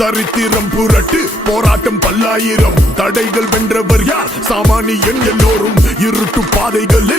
சரித்திரம் புரட்டு போராட்டம் பல்லாயிரம் தடைகள் வென்றவர் யார் சாமானியன் எல்லோரும் இருட்டு பாதைகளில்